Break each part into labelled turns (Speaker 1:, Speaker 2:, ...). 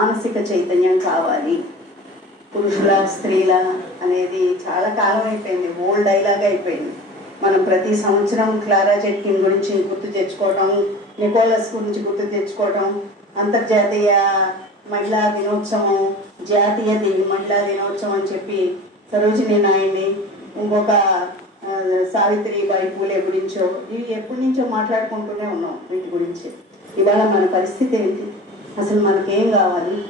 Speaker 1: మానసిక చైతన్యం కావాలి. పురుషుల స్త్రీల అనేది చాలా కాలం అయిపోయింది. ఓల్డ్ డైలాగ్ అయిపోయింది. మనం ప్రతి సంవత్సరం క్లారా జెట్కిన్ గురించి గుర్తు తెచ్చుకోవడం నికోలస్ గురించి గుర్తు తెచ్చుకోవటం అంతర్జాతీయ మహిళా దినోత్సవం జాతీయ దేవి మహిళా దినోత్సవం అని చెప్పి సరోజిని నాయుడిని ఇంకొక సావిత్రి సావిత్రిబాయి పూలే గురించో ఇవి ఎప్పటి నుంచో మాట్లాడుకుంటూనే ఉన్నాం వీటి గురించి. ఇవాళ మన పరిస్థితి ఏంటి? అసలు మనకేం కావాలి?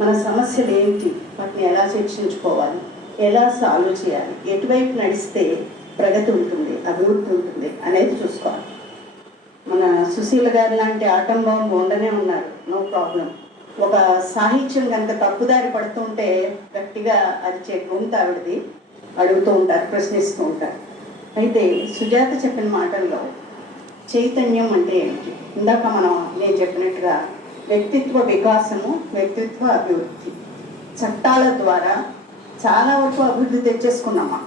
Speaker 1: మన సమస్యలు ఏంటి వాటిని ఎలా చర్చించుకోవాలి? ఎలా సాల్వ్ చేయాలి? ఎటువైపు నడిస్తే ప్రగతి ఉంటుంది అభివృద్ధి ఉంటుంది అనేది చూసుకోవాలి. మన సుశీల గారు లాంటి ఆటం బాంబు ఉండనే ఉన్నారు. No problem. ఒక సాహిత్యం కనుక తప్పుదారి పడుతుంటే గట్టిగా అది గొంతు ఆవిడది. అడుగుతూ ఉంటారు ప్రశ్నిస్తూ ఉంటారు. అయితే సుజాత చెప్పిన మాటల్లో చైతన్యం అంటే ఏంటి ఇందాక మనం నేను చెప్పినట్టుగా వ్యక్తిత్వ వికాసము వ్యక్తిత్వ అభివృద్ధి. చట్టాల ద్వారా చాలా వరకు అభివృద్ధి తెచ్చేసుకున్నామా?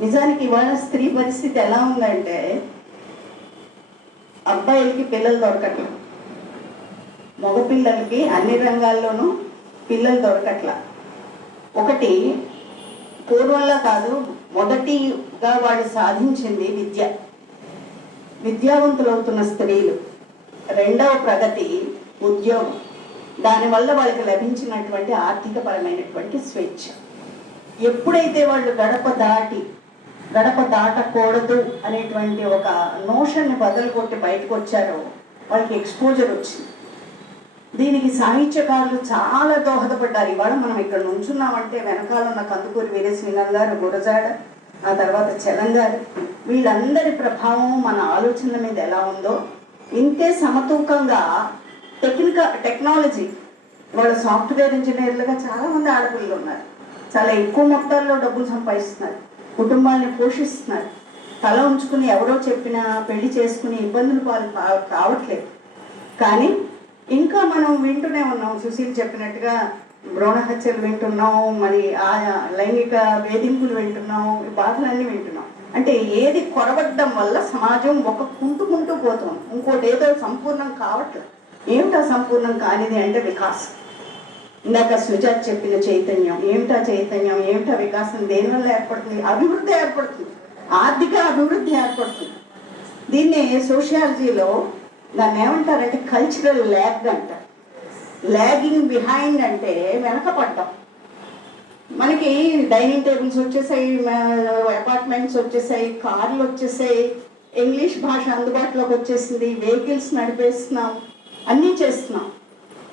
Speaker 1: నిజానికి ఇవాళ స్త్రీ పరిస్థితి ఎలా ఉందంటే అబ్బాయిలకి పిల్లలు దొరకట్ల. మగపిల్లలకి అన్ని రంగాల్లోనూ పిల్లలు దొరకట్ల. ఒకటి పూర్వంలో కాదు మొదటిగా వాళ్ళు సాధించింది విద్య. విద్యావంతులవుతున్న స్త్రీలు. రెండవ ప్రగతి ఉద్యోగం. దానివల్ల వాళ్ళకి లభించినటువంటి ఆర్థికపరమైనటువంటి స్వేచ్ఛ. ఎప్పుడైతే వాళ్ళు గడప దాటి గడప దాటకూడదు అనేటువంటి ఒక నోషన్ని బదులు కొట్టి బయటకు వచ్చారో వాళ్ళకి ఎక్స్పోజర్ వచ్చింది. దీనికి సాహిత్యకారులు చాలా దోహదపడ్డారు. ఇవాళ మనం ఇక్కడ నుంచున్నామంటే వెనకాల ఉన్న కందుకూరి వీరేశలింగం గారు గురజాడ ఆ తర్వాత చలం గారు వీళ్ళందరి ప్రభావం మన ఆలోచనల మీద ఎలా ఉందో ఇంతే సమతూకంగా టెక్నిక టెక్నాలజీ వాళ్ళ సాఫ్ట్వేర్ ఇంజనీర్లుగా చాలా మంది ఆడపిల్లలు ఉన్నారు. చాలా ఎక్కువ మొత్తాల్లో డబ్బులు సంపాదిస్తున్నారు. కుటుంబాన్ని పోషిస్తున్నారు. తల ఉంచుకుని ఎవరో చెప్పినా పెళ్ళి చేసుకుని ఇబ్బందులు పాలు కావట్లేదు. కానీ ఇంకా మనం వింటూనే ఉన్నాం. సుశీల్ చెప్పినట్టుగా భ్రూణ హత్యలు వింటున్నాం మరి ఆ లైంగిక వేధింపులు వింటున్నాం ఈ బాధలన్నీ వింటున్నాం. అంటే ఏది కొరబడ్డం వల్ల సమాజం ఒక కుంటుకుంటూ పోతుంది. ఇంకోటి ఏదో సంపూర్ణం కావట్లేదు. ఏమిటా సంపూర్ణం కానిది అంటే వికాసం. ఇందాక సుజాత్ చెప్పిన చైతన్యం. ఏమిటా చైతన్యం? ఏమిటా వికాసం? దేనివల్ల ఏర్పడుతుంది? అభివృద్ధి ఏర్పడుతుంది. ఆర్థిక అభివృద్ధి ఏర్పడుతుంది. దీన్ని సోషియాలజీలో దాన్ని ఏమంటారంటే కల్చరల్ ల్యాగ్ అంటారు ల్యాగింగ్ బిహైండ్ అంటే వెనకపడ్డం మనకి డైనింగ్ టేబుల్స్ వచ్చేసాయి అపార్ట్మెంట్స్ వచ్చేసాయి కార్లు వచ్చేసాయి ఇంగ్లీష్ భాష అందుబాటులోకి వచ్చేసింది వెహికల్స్ నడిపేస్తున్నాం. అన్నీ చేస్తున్నాం.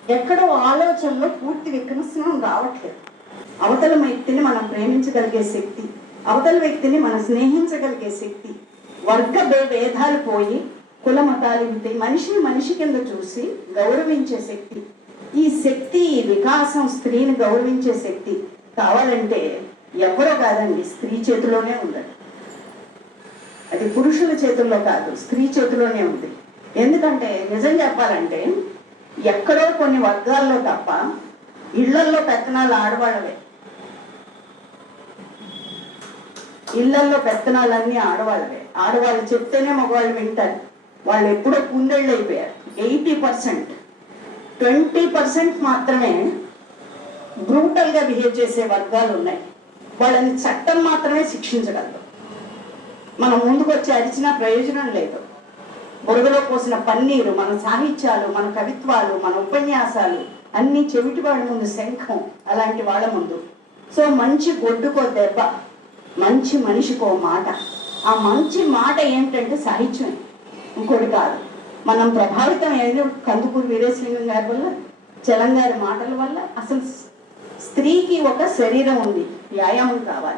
Speaker 1: ఎక్కడో ఆలోచనలో పూర్తి వికసనం రావట్లేదు. అవతల వ్యక్తిని మనం ప్రేమించగలిగే శక్తి అవతల వ్యక్తిని మనం స్నేహించగలిగే శక్తి వర్గ భే- భేదాలు పోయి కుల మతాలు మనిషిని మనిషి కింద చూసి గౌరవించే శక్తి ఈ శక్తి ఈ వికాసం స్త్రీని గౌరవించే శక్తి కావాలంటే ఎవరో కాదండి స్త్రీ చేతిలోనే ఉండదు. అది పురుషుల చేతుల్లో కాదు స్త్రీ చేతిలోనే ఉంది. ఎందుకంటే నిజం చెప్పాలంటే ఎక్కడో కొన్ని వర్గాల్లో తప్ప ఇళ్ళల్లో పెత్తనాలు ఆడవాళ్ళవే. ఇళ్ళల్లో పెత్తనాలన్నీ ఆడవాళ్ళవే. ఆడవాళ్ళు చెప్తేనే మగవాళ్ళు వింటారు. వాళ్ళు ఎప్పుడో కుందేళ్ళు అయిపోయారు. Eighty percent. ట్వంటీ పర్సెంట్ మాత్రమే బ్రూటల్గా బిహేవ్ చేసే వర్గాలు ఉన్నాయి. వాళ్ళని చట్టం మాత్రమే శిక్షించగలదు. మనం ముందుకు వచ్చి అరిచినా ప్రయోజనం లేదు. బురదలో పోసిన పన్నీరు మన సాహిత్యాలు మన కవిత్వాలు మన ఉపన్యాసాలు అన్ని చెవిటి వాళ్ళ ముందు శంఖం అలాంటి వాళ్ళ ముందు. సో మంచి గొడ్డుకో దెబ్బ మంచి మనిషికో మాట. ఆ మంచి మాట ఏమిటంటే సాహిత్యం. ఇంకోటి కాదు మనం ప్రభావితం అయింది కందుకూరు వీరేశలింగం గారి వల్ల చలం గారి మాటల వల్ల. అసలు స్త్రీకి ఒక శరీరం ఉంది వ్యాయామం కావాలి.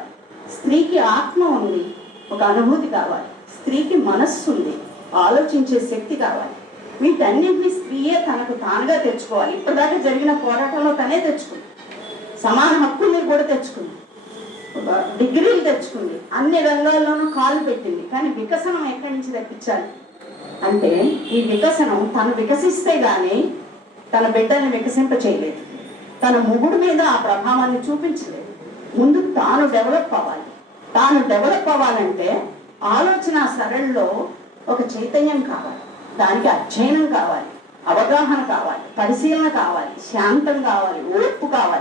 Speaker 1: స్త్రీకి ఆత్మ ఉంది ఒక అనుభూతి కావాలి. స్త్రీకి మనస్సు ఉంది. ఆలోచించే శక్తి కావాలి. వీటన్నింటినీ స్త్రీయే తనకు తానుగా తెచ్చుకోవాలి. ఇప్పటిదాకా జరిగిన పోరాటంలో తనే తెచ్చుకుంది. సమాన హక్కుల్ని కూడా తెచ్చుకుంది. డిగ్రీలు తెచ్చుకుంది. అన్ని రంగాల్లోనూ కాలు పెట్టింది. కానీ వికసనం ఎక్కడి నుంచి తెప్పించాలి? అంటే ఈ వికసనం తను వికసిస్తే కానీ తన బిడ్డని వికసింప చేయలేదు తన ముగుడు మీద ఆ ప్రభావాన్ని చూపించలేదు. ముందు తాను డెవలప్ అవ్వాలి. తాను డెవలప్ అవ్వాలంటే ఆలోచన సరళిలో ఒక చైతన్యం కావాలి. దానికి అధ్యయనం కావాలి. అవగాహన కావాలి. పరిశీలన కావాలి. శాంతం కావాలి. ఓర్పు కావాలి.